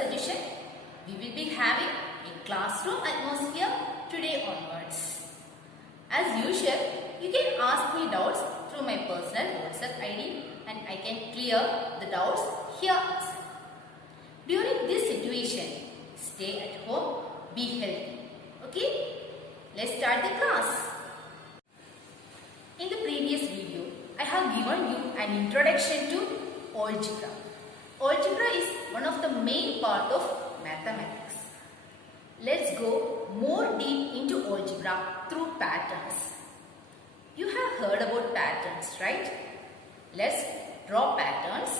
suggestion. We will be having a classroom atmosphere today onwards. As usual, you can ask me doubts through my personal WhatsApp ID and I can clear the doubts here itself. During this situation, stay at home, be healthy. Okay? Let's start the class. In the previous video, I have given you an introduction to algebra. Algebra is one of the main part of mathematics. Let's go more deep into algebra through patterns. You have heard about patterns, right? Let's draw patterns.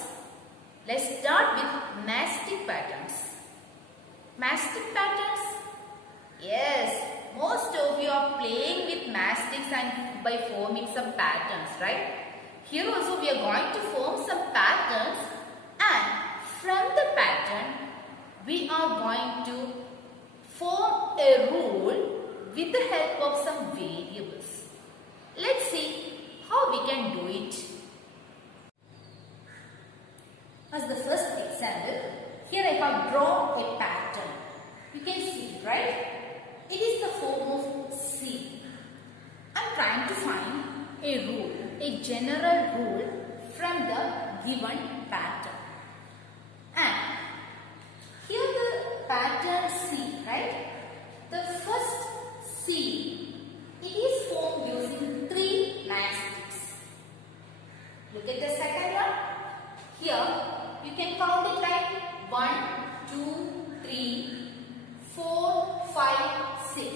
Let's start with mastic patterns. Mastic patterns? Yes, most of you are playing with mastics and by forming some patterns, right? Here also we are going to form some patterns, and from the pattern we are going to form a rule with the help of some variables. Let's see how we can do it. As the first example, here I have drawn a pattern. You can see, right? It is the form of C. I am trying to find a rule, a general rule from the given pattern. And here the pattern C, right? The first C, it is formed using 3 mastics. Look at the second one. Here you can count it like 1, 2, 3, 4, 5, 6.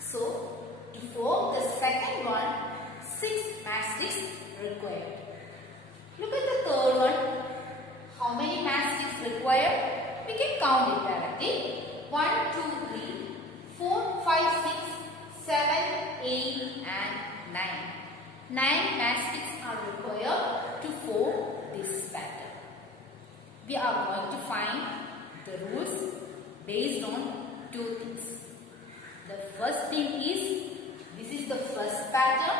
So, to form the second one, 6 mastics required. Look at the third one. How many mastics required? We can count it directly. 1, 2, 3, 4, 5, 6, 7, 8 and 9. 9 mastics are required to form this pattern. We are going to find the rules based on 2 things. The first thing is, this is the first pattern.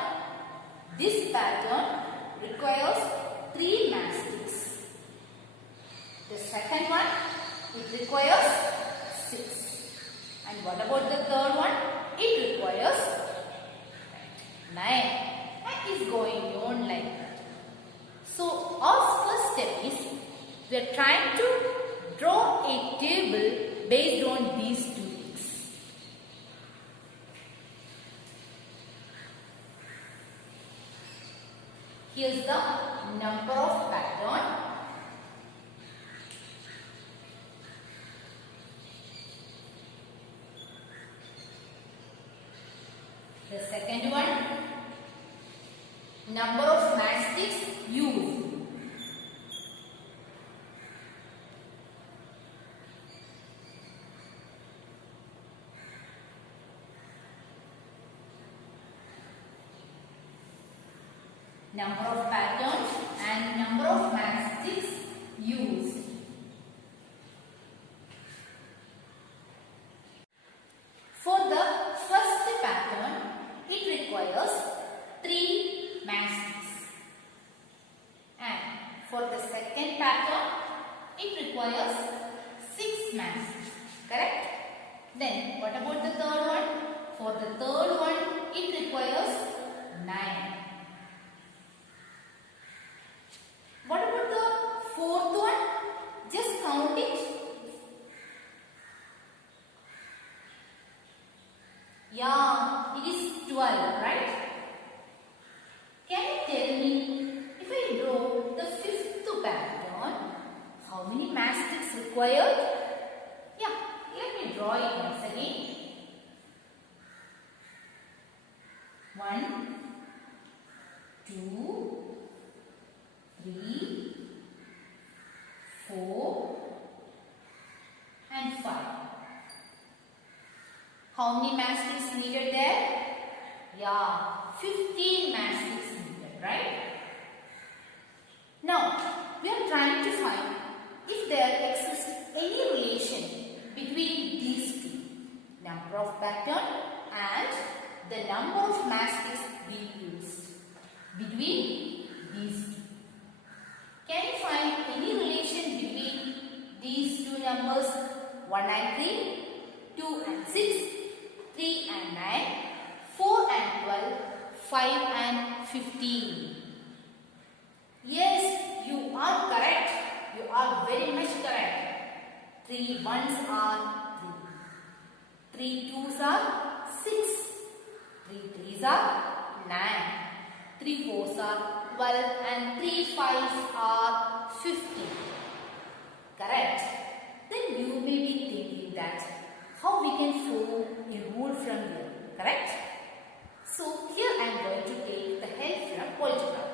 This pattern requires 3 mastics. The second one, it requires 6. And what about the third one? It requires 9. And is going on like that. So our first step is, we are trying to draw a table based on these 2 things. Here's the number of pattern. The second one, number of mastics used. Number of patterns and number of mastics used. For the first pattern, it requires 3 mastics. And for the second pattern, it requires 6 mastics. Correct? Then, what about the third one? For the third one, it requires 9. What about the fourth one? Just count it. Yeah, it is 12, right? Can you tell me, if I draw the fifth pattern, how many mastics required? Yeah, let me draw it once again. 1, 2, 3, 4 and 5. How many mastics needed there? Yeah, 15 mastics needed, right? Now, we are trying to find if there exists any relation between these 2, number of pattern and the number of mastics being used. Between these 2. Can you find any relation between these 2 numbers? numbers 1 and 3, 2 and 6, 3 and 9, 4 and 12, 5 and 15. Yes, you are correct. You are very much correct. 3 ones are 3. 3 twos are 6. 3 threes are 9. 3 fours are 12 and 3 fives are 50. Correct. Then you may be thinking that how we can form a rule from here. Correct? So here I am going to take the help from algebra,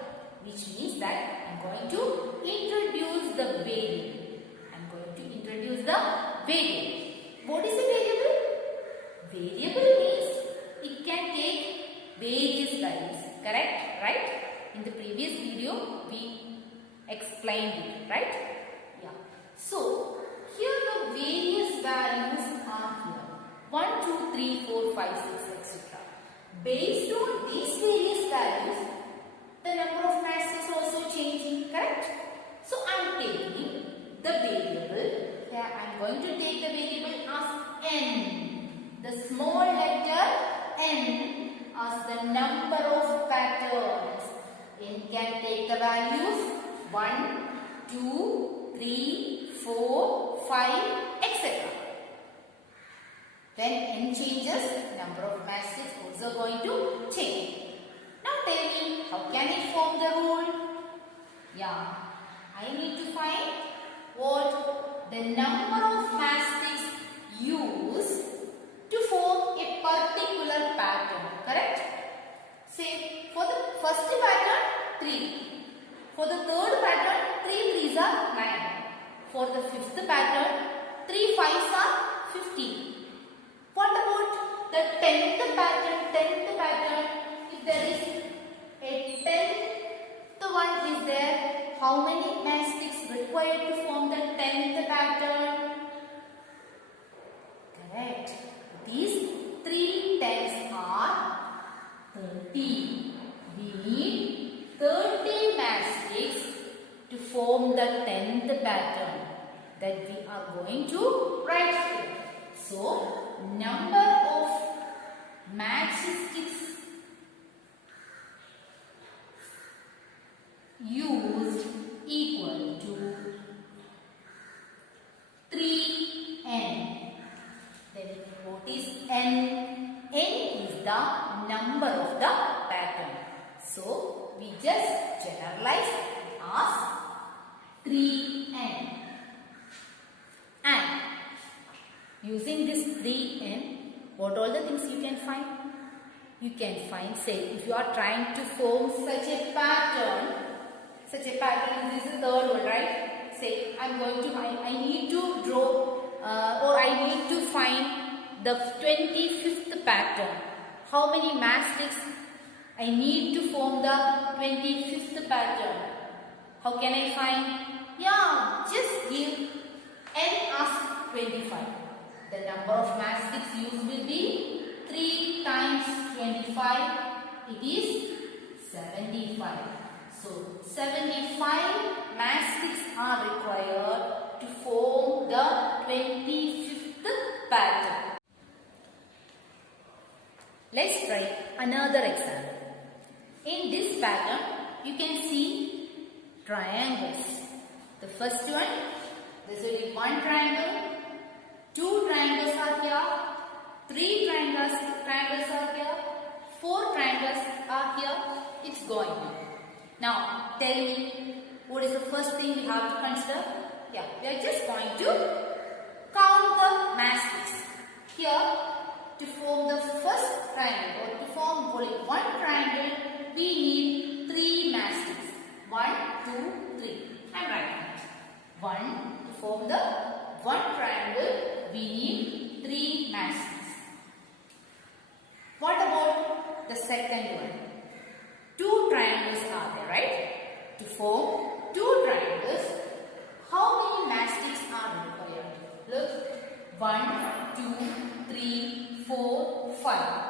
which means that I am going to introduce the variable. I am going to introduce the variable. What is a variable? Variable means it can take various values. Correct? Right? In the previous video we explained it. Right? Yeah. So here the various values are here. 1, 2, 3, 4, 5, 6, etc. Based on these various values, the number of maths is also changing. Correct? So I am taking the variable. Here I am going to take the variable as n. The small letter n as the number of patterns. N can take the values 1, 2, 3, 4, 5, etc. When n changes, number of maths is also going to change. Now tell me, how can I form the rule? Yeah, I need to find what the number of maths used to form a particular pattern. Correct? Say, for the first pattern, 3. For the third pattern, 3 threes are 9. For the fifth pattern, 3 fives are 15. What about the 10th pattern? 10th pattern, if there is a 10th one is there, how many maths required to form the 10th pattern? Correct. These 3 tens are 30. We need 30 maths to form the 10th pattern that we are going to write here. So, number of matchsticks used equal to 3n. Then what is n? N is the number of the pattern. So, we just generalize as 3n. And using this 3n, what all the things you can find? You can find, say, if you are trying to form such a pattern, this is the third one, right? Say, I need to draw or I need to find the 25th pattern. How many matchsticks I need to form the 25th pattern? How can I find? Yeah, just give n as 25. The number of matchsticks used will be 3 times 25. It is 75. So, 75 matchsticks are required to form the 25th pattern. Let's try another example. In this pattern, you can see triangles. The first one, there is only one triangle, 2 triangles are here, 3 triangles are here, 4 triangles are here. It's going on. Now, tell me, what is the first thing we have to consider? Yeah, we are just going to count the matchsticks. Here, to form the first triangle or to form only one triangle, we need 3 matchsticks. 1, 2, 3. I am writing it. 1, to form the one triangle, we need 3 matchsticks. What about the second one? 2 triangles are there, right? To form 2 triangles, how many matchsticks are required? Look, 1, 2, 3, 4, 5.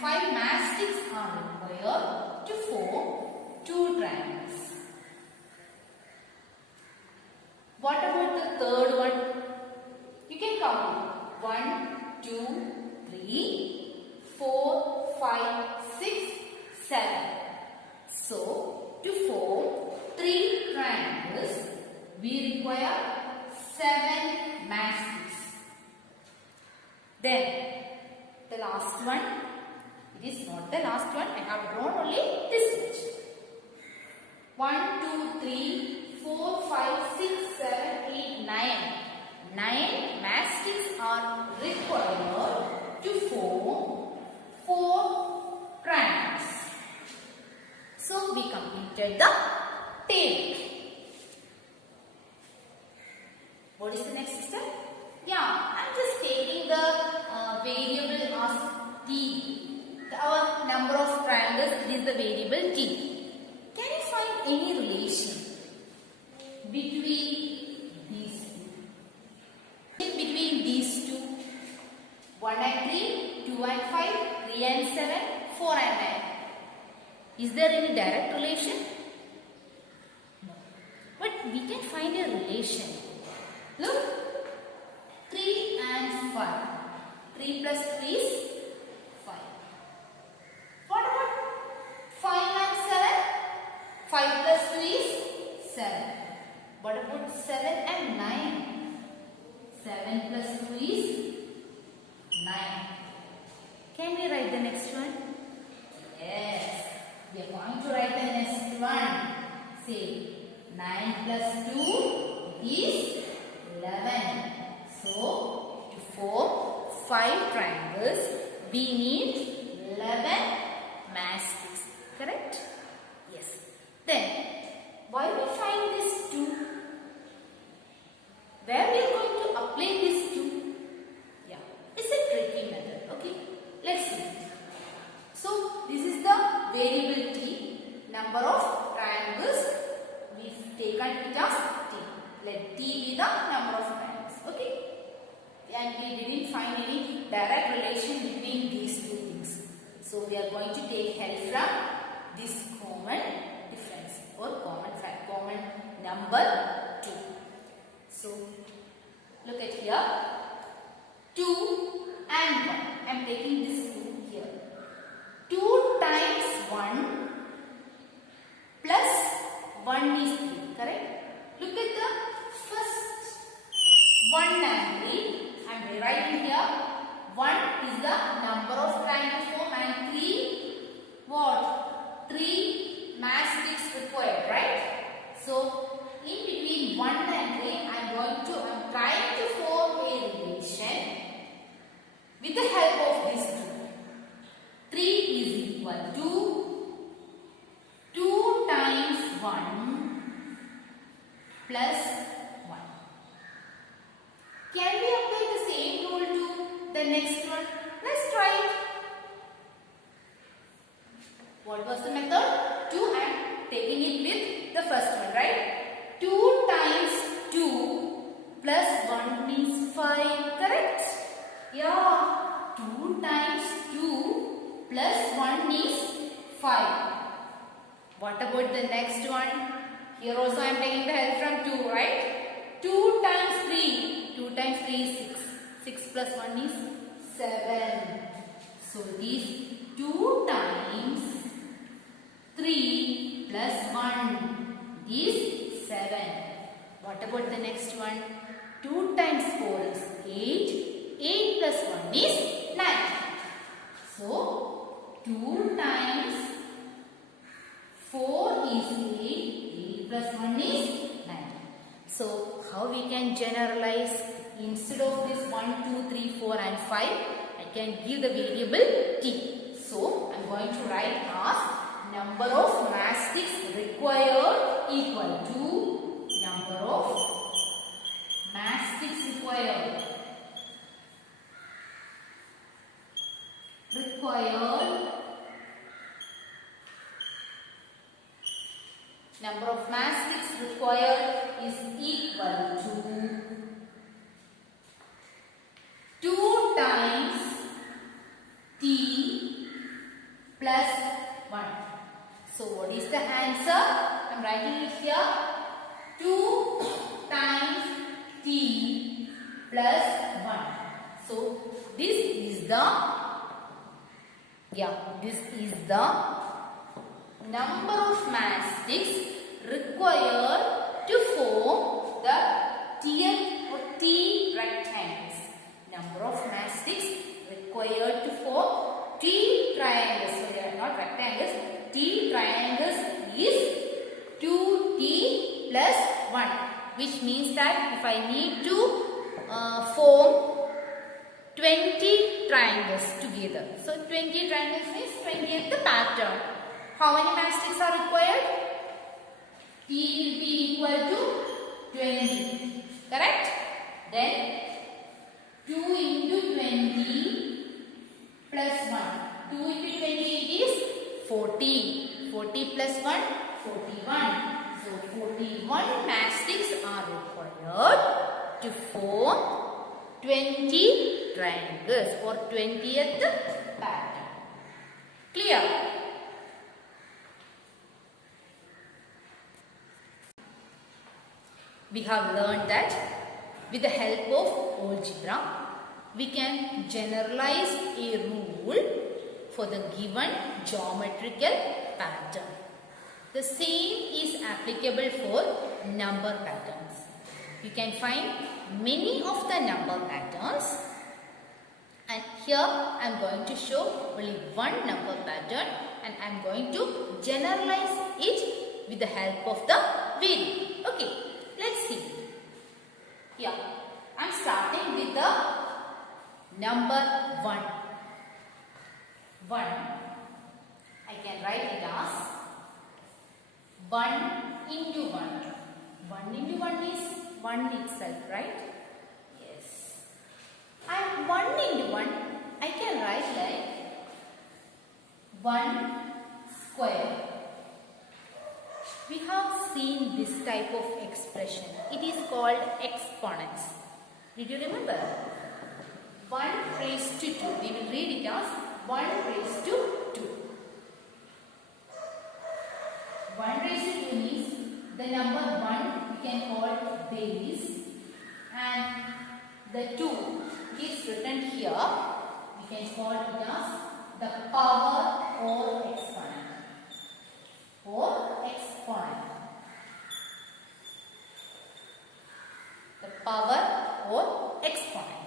5 matchsticks are required to form 2 triangles. What about require 7 matchsticks. Then the last one, it is not the last one, I have drawn only this much. 1, 2, 3, 4, 5, 6, 7, 8, 9. 9 matchsticks are required to form 4 triangles. So we completed the table. What is the next step? Yeah, I'm just taking the variable as t. Our number of triangles, it is the variable t. Can you find any relation between these two? Between these two, 1 and 3, 2 and 5, 3 and 7, 4 and 9. Is there any direct relation? No. But we can find a relation. Look, 3 and 5. 3 plus 3 is 5. What about 5 and 7? 5 plus 2 is 7. What about 7 and 9? 7 plus 2 is 9. Can we write the next one? Yes. We are going to write the next one. Say 9 plus 2 is 11. So to form 5 triangles, we need 11 matchsticks. Correct? Yes. Then why we find this 2? Where we are going to apply this 2? Yeah, it's a tricky method. Okay, let's see. So this is the variable t, number of triangles we've taken it as t. Let t be the number of triangles. Okay, and we didn't find any direct relation between these two things. So we are going to take help from this common difference or common number 2. So look at here, 2 and 1. I am taking this 2 here. 2 times 1 plus 1 is 3, correct? Look at the first 1 and 3. I am writing here 1 is the number of triangle form and 3 what? 3 matchsticks required, right? So in between 1 and 3, I am trying to form a relation with the help of this 2. 3 is equal to 2 times 1 plus 1. Can we apply the same rule to the next one? Let's try it. What was the method? 2, I am taking it with the first one, right? 2 times 2 plus 1 is 5, correct? Yeah, 2 times 2 plus 1 is 5. What about the next one? Here also I am taking the help from 2, right? 2 times 3. 2 times 3 is 6. 6 plus 1 is 7. So it is 2 times 3 plus 1 is 7. What about the next one? 2 times 4 is 8. 8 plus 1 is 9. So 2 times 4 is 8. 8 plus 1 is 9. So how we can generalize? Instead of this 1, 2, 3, 4 and 5, I can give the variable t. So I am going to write as number of matchsticks required equal to number of matchsticks required. Number of matchsticks required is equal to 2 times t plus 1. So what is the answer? I am writing it here. 2 times t plus 1. So this is the number of matchsticks required to form the that if I need to form 20 triangles together. So 20 triangles means 20th the pattern. How many matchsticks are required? E will be equal to 20. Correct? Then 2 into 20 plus 1. 2 into 20 is 40. 40 plus 1, 41. So 41 matchsticks are required to form 20 triangles or 20th pattern. Clear? We have learned that with the help of algebra, we can generalize a rule for the given geometrical pattern. The same is applicable for number patterns. You can find many of the number patterns, and here I am going to show only one number pattern and I am going to generalize it with the help of the video. Okay, let's see. Here I am starting with the number 1. 1, I can write it as 1 into 1. 1 into 1 is 1 itself, right? Yes. And 1 into 1, I can write like 1 square. We have seen this type of expression. It is called exponents. Did you remember? 1 raised to 2. We will read it as 1 raised to 2. 1 raised to 2 means the number 1 we can call base, and the 2 is written here. We can call it as the power or exponent. The power or exponent.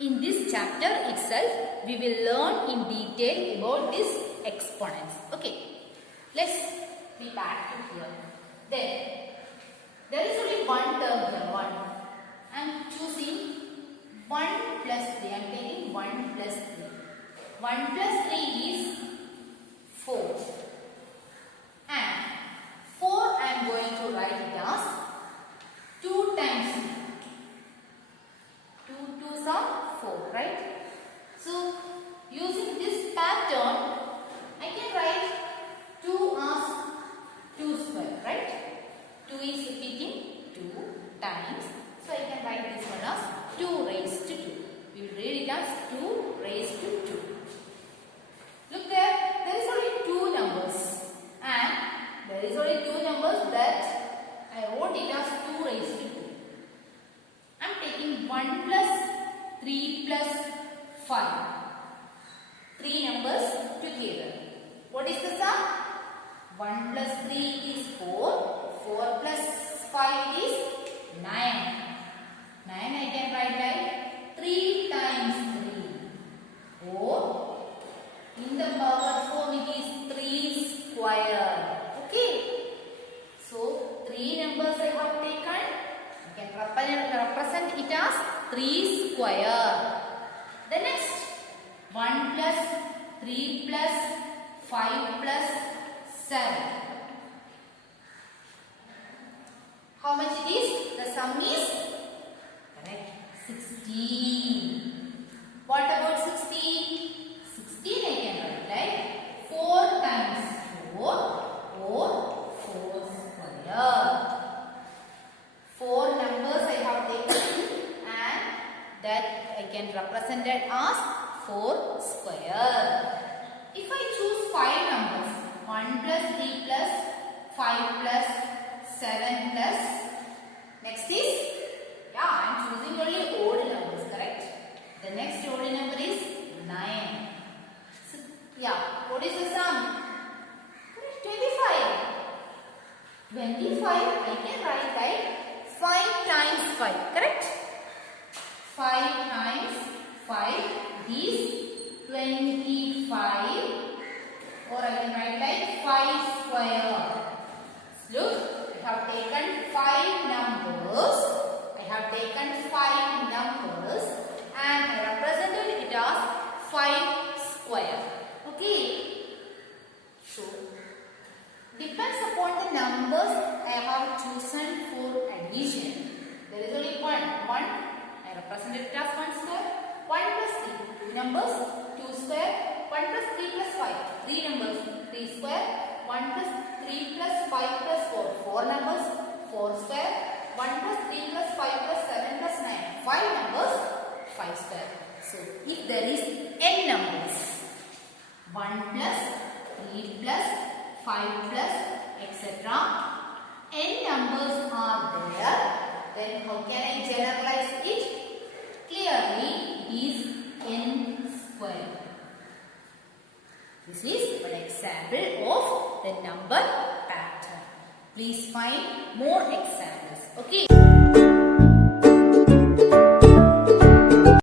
In this chapter itself, we will learn in detail about these exponents. Okay, let's be back to here. Then, there is only one term here, 1. I am choosing 1 plus 3. I am taking 1 plus 3. 1 plus 3 is 4. And 4 I am going to write it as 2 times 2. 2 2s are 4, right? So, using this pattern, I can write 2 as 2 square, right? 2 is repeating 2 times. So, I can write this one as 2 raised to 2. We will read it as 2 raised to 2. Look there is only 2 numbers. And there is only 2 numbers that I wrote it as 2 raised to 2. I am taking 1 plus 3 plus 5. 3 numbers together. What is the sum? 1 plus 3 is 4. 4 plus 5 is 9. 9 I can write like 3 times 3. Or in the power form it is 3 square. Okay. So 3 numbers I have taken. I can represent it as 3 square. The next 1 plus 3 plus 5 plus 7. How much it is? The sum is correct, 16. What about 16? 16 I can write like 4 times 4 or 4 square. 4 numbers I have taken and that I can represent it as 4 square. If I choose 5 numbers, 1 plus 3 plus 5 plus 7 plus, next is, yeah, I am choosing only odd numbers, correct? The next odd number is 9. So, yeah, what is the sum? 25. 25 I can write like 5 times 5, correct? 5 times 5 is 25, or I can write like 5 square. Look, I have taken 5 numbers, 2 square, 1 plus 3 plus 5, 3 numbers, 3 square, 1 plus 3 plus 5 plus 4, 4 numbers, 4 square, 1 plus 3 plus 5 plus 7 plus 9, 5 numbers, 5 square. So, if there is n numbers, 1 plus, 3 plus, 5 plus, etc. n numbers are there, then how can I generalize it? Clearly, it is n square. This is an example of the number pattern. Please find more examples. Okay.